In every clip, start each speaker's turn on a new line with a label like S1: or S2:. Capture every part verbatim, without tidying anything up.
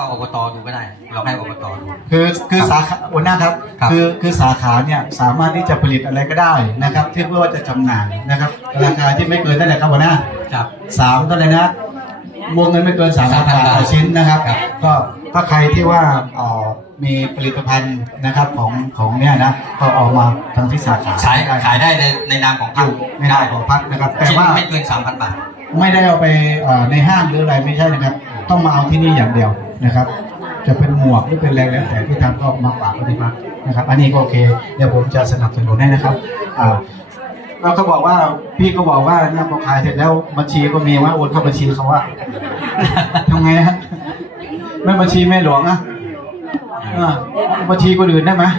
S1: ก็อบตดูก็ได้เราให้อบตดู
S2: คือคือสาขาหัวหน้าครับ
S1: ครับ
S2: คือคือสาขาเนี่ยสามารถที่จะผลิตอะไรก็ได้นะครับที่เพื่อว่าจะจำหน่ายนะครับราคาที่ไม่เกินเท่าไหร่ครับหัวหน้า
S1: ครับ
S2: สามเท่าไหร่นะวงเงินไม่เกินสามพันบาทต่อชิ้นนะครับ
S1: ครับ
S2: ก็ถ้าใครที่ว่าเอ่อมีผลิตภัณฑ์นะครับของของเนี่ยนะก็ออกมาทางที่สาขา
S1: ขายขายได้ในในนามของ
S2: อ
S1: พรรค
S2: ยู่ในนามของพักนะครับแต่
S1: ชิ้น
S2: ว่า
S1: ไม่เกินสามพันบาท
S2: ไม่ได้เอาไปเอ่อในห้างหรืออะไรไม่ใช่นะครับ ต้องมาเอาที่นี่อย่างเดียวนะครับ จะเป็นหมวกหรือเป็นอะไรแล้วแต่ที่ทำก็มาฝากปฏิบัตินะครับ อันนี้ก็โอเคเดี๋ยวผมจะสนับสนุนให้นะครับอ่าแล้วก็บอกว่าพี่ก็บอกว่าเนี่ยพอขายเสร็จแล้วบัญชีก็มีว่าโอนเข้าบัญชีเขาว่า ทำไงฮะไม่บัญชีแม่หลวงอะอ่าบัญชีคนอื่นได้ไหม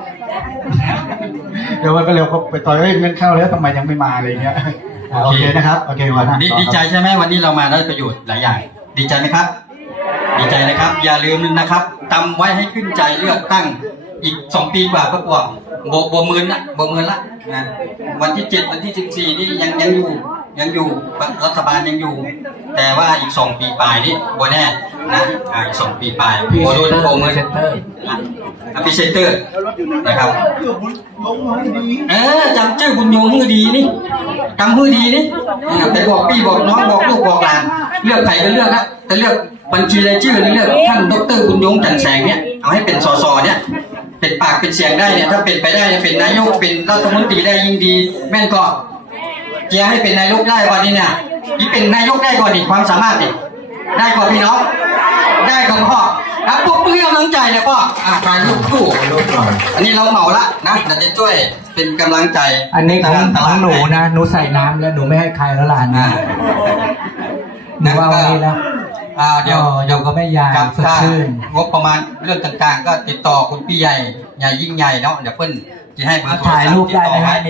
S2: เดี๋ยววันก็เร็วก็ไปต่อยเงินเข้าแล้วทำไมยังไม่มาอะไรเงี้ยโอเคนะครับโอเควัน
S1: ดีดีใจใช่ไหมวันนี้เรามาได้ประโยชน์หลายอย่าง ดีใจไหมครับ ดีใจนะครับ อย่าลืมนะครับจำไว้ให้ขึ้นใจเลือกตั้งอีกสองปีกว่าก็กว่าโบโบหมื่นละโบหมื่นละนะวันที่เจ็ดวันที่สิบสี่นี่ยังยังอยู่ยังอยู่รัฐบาลยังอยู่ แต่ว่าอีกสองปีปลายนี่โบแน่นะอ่าอีกสองปีปลายโบโดนโบหมื่นอภิเซนเตอร์นะครับเออจำชื่อบุญโยมือดีนี่จำมือดีนี่อ่าแต่บอกพี่บอกน้องบอกลูกบอกหลานเลือกใครก็เลือกนะแต่เลือกบัญชีรายชื่อเลือกท่านดรบุญยงจันทร์แสงเนี่ยเอาให้เป็นสสเนี่ยเป็นปากเป็นเสียงได้เนี่ยถ้าเป็นไปได้เนี่ยเป็นนายกเป็นรัฐมนตรีได้ยิ่งดี แม่นก็เจียให้เป็นนายกได้ก่อนนี่เนี่ยที่เป็นนายกได้ก่อนอีกความสามารถนี่ได้ก่อนพี่น้องได้ก่อนพ่อครับพวกมือกำลังใจเลยพ่ออ่าถ่ายรูปคู่อันนี้เราเหมาละนะเราจะช่วยเป็นกำลังใจ
S3: อันนี้ของ
S1: ต
S3: ข
S1: ลา
S3: อ
S1: ด
S3: งหนูนะหนูใส่น้ำแล้วหนูไม่ให้ใครแล้วล่ะ
S1: อ่า
S3: นะหนูเอาอันนี้แล้ว
S1: อ่าเดี๋ยว
S3: โยมก็ไม่ยาย
S1: ครับ
S3: สด
S1: ถ้า
S3: ชื่น
S1: งบประมาณเรื่องต่างๆ ก็ติดต่อคุณพี่ใหญ่ใหญ่ยิ่งใหญ่เนาะเดี๋ยวเพิ่นจะให้เบอร์โทรศัพท์
S3: ถ่ายรูปได้ไหม
S1: ติต่อ
S3: ฮะ
S1: ว้